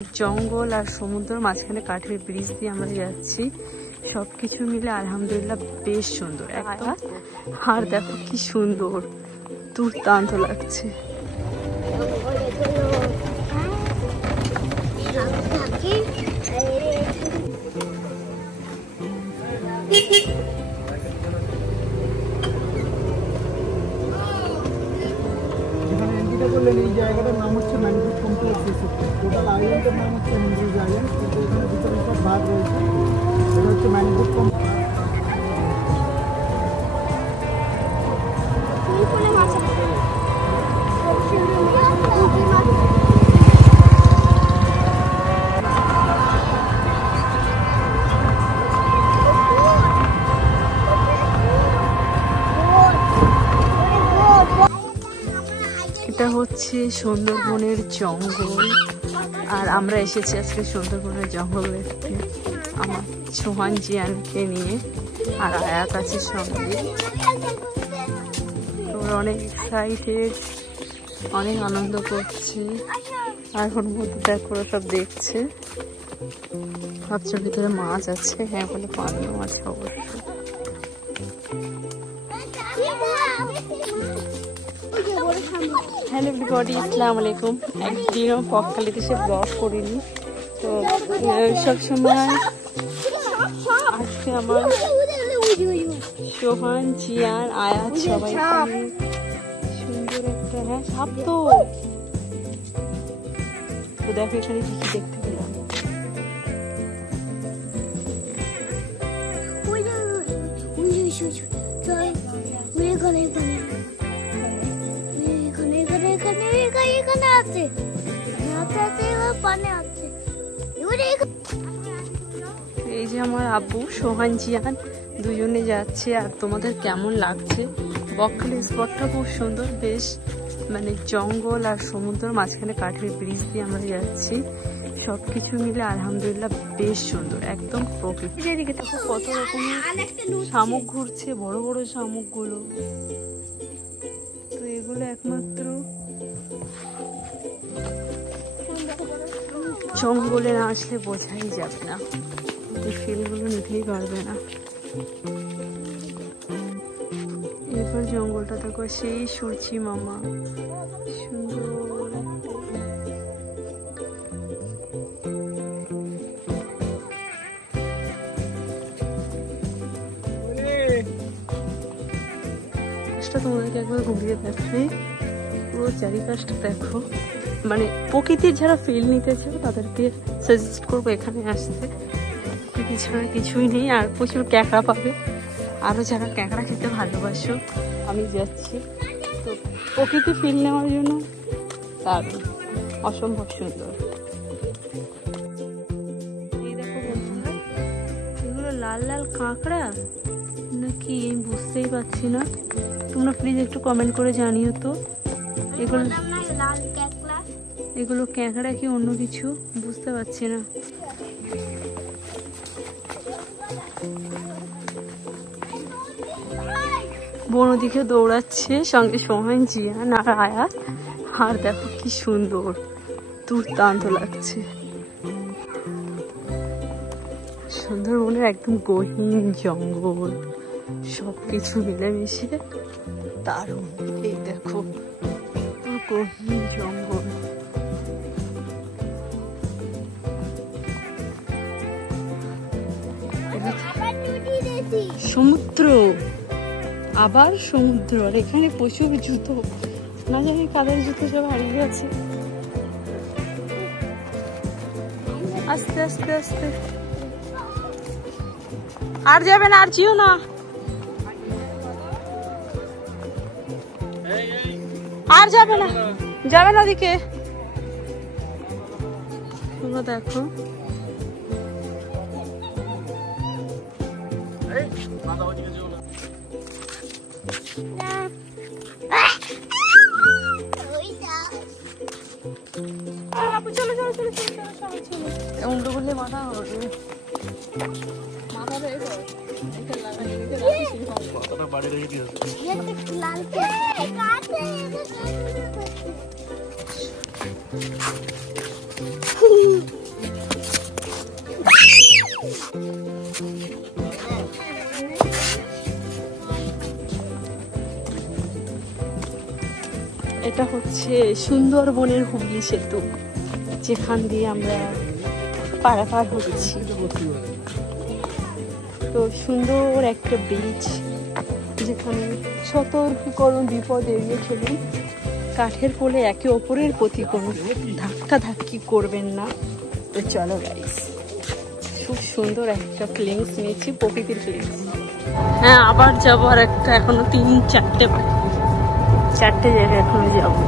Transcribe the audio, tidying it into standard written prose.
জঙ্গল আর সমুদ্রের মাঝখানে কাঠের ব্রিজ দিয়ে আমরা যাচ্ছি। সবকিছু মিলে আলহামদুলিল্লাহ বেশ সুন্দর একদম। আর দেখো কি সুন্দর, দুর্দান্ত লাগছে। এই জায়গাটার নাম হচ্ছে ম্যানগ্রোভ কমপ্লেক্স। টোটাল আইল্যান্ডের নাম হচ্ছে হেনরিজ আইল্যান্ড, কিন্তু এখানে ভিতরে সব ভাগ রয়েছে। এটা হচ্ছে ম্যানগ্রোভ কমপ্লেক্স। এটা হচ্ছে সুন্দরবনের জঙ্গল, আর আমরা এসেছি আজকে সুন্দরবনের জঙ্গল দেখতে আমার সোহান জিয়ানকে নিয়ে, আর আয়াত আছে সঙ্গে। তোমরা অনেক এক্সাইটেড, অনেক আনন্দ করছে। আর এখন মধ্যে দেখো সব দেখছে, ভাবছে ভিতরে মাছ আছে। হ্যাঁ বলে পানীয় মাছ অবশ্য। হ্যালো এভরিবডি, আসসালামু আলাইকুম। একদিনও পকখালিতে সে ব্লগ করিনি, তো সবসময় আজকে আমার সোহান জিয়ান আয়াত সবাই সুন্দর একটা, হ্যাঁ সাপ তো দেখো এখানে কি কি দেখতে পেলাম। এই যে আমার আব্বু সোহান জিয়ান দুজনে যাচ্ছে। আর তোমাদের কেমন লাগছে? বকখালি স্পটটা খুব সুন্দর, বেশ মানে জঙ্গল আর সমুদ্রের মাঝখানে কাঠের ব্রিজ দিয়ে আমরা যাচ্ছি। সবকিছু মিলে আলহামদুলিল্লাহ বেশ সুন্দর একদম প্রকৃতি। এদিকে দেখো কত রকমের শামুক ঘুরছে, বড় বড় শামুক গুলো। তো এগুলো একমাত্র জঙ্গলে না আসলে বোঝাই যাবে না, এই ফিলগুলো নিতেই পারবে না। এরপর জঙ্গলটা দেখো সেই সূর্যি মামা সুন্দর। তোমাদেরকে একবার ঘুরিয়ে দেখাই, পুরো চারিপাশটা দেখো। মানে প্রকৃতির যারা ফিল নিতে চাও তাদেরকে সাজেস্ট করবো এখানে আসতে। প্রকৃতি ছাড়া কিছুই নেই। আর প্রচুর ক্যাঁকড়া পাবে, আরও যারা ক্যাঁকড়া খেতে ভালোবাসো আমি যাচ্ছি। তো প্রকৃতি ফিল নেওয়ার জন্য তার অসম্ভব সুন্দর। এই দেখো বন্ধুরা, এগুলো লাল লাল কাঁকড়া নাকি আমি বুঝতেই পারছি না। তোমরা প্লিজ একটু কমেন্ট করে জানিও তো। এগুলো ক্যাঁকড়া কি অন্য কিছু বুঝতে পারছি না। বোন ওদিকে দৌড়াচ্ছে, সঙ্গে সোহান জিয়ান আর আয়াত। আর দেখো কি সুন্দর, দুর্দান্ত লাগছে। সুন্দরবনের একদম গহীন জঙ্গল, সবকিছু মিলেমিশে দারুণ। এই দেখো পুরো গহীন জঙ্গল। সমুদ্র, আবার সমুদ্র। আর এখানে প্রচুর জুতো, না জানি কাদের জুতো সব হারিয়ে গেছে। আস্তে আস্তে আস্তে, আর যাবে না, আর যেও না, আর যাবে না, যাবে না ওদিকে। তোমরা দেখো উল্টো করলে মাথা হবে। বাড়ি রেখে দিয়েছে। এটা হচ্ছে সুন্দরবনের হুগলি সেতু, যেখান দিয়ে আমরা পারাপার হচ্ছি। তো সুন্দর একটা ব্রিজ, যেখানে সতর্কীকরণ, বিপদ এড়িয়ে চলুন। কাঠের কোলে একে অপরের প্রতি কোনো ধাক্কা ধাক্কি করবেন না। তো চলো গাইস, খুব সুন্দর একটা ফিলিংস নিয়েছি, প্রকৃতির ফিলিংস। হ্যাঁ, আবার যাবো আর একটা, এখনো 3-4টে বাকি, 4টে জায়গায় এখনো যাবো।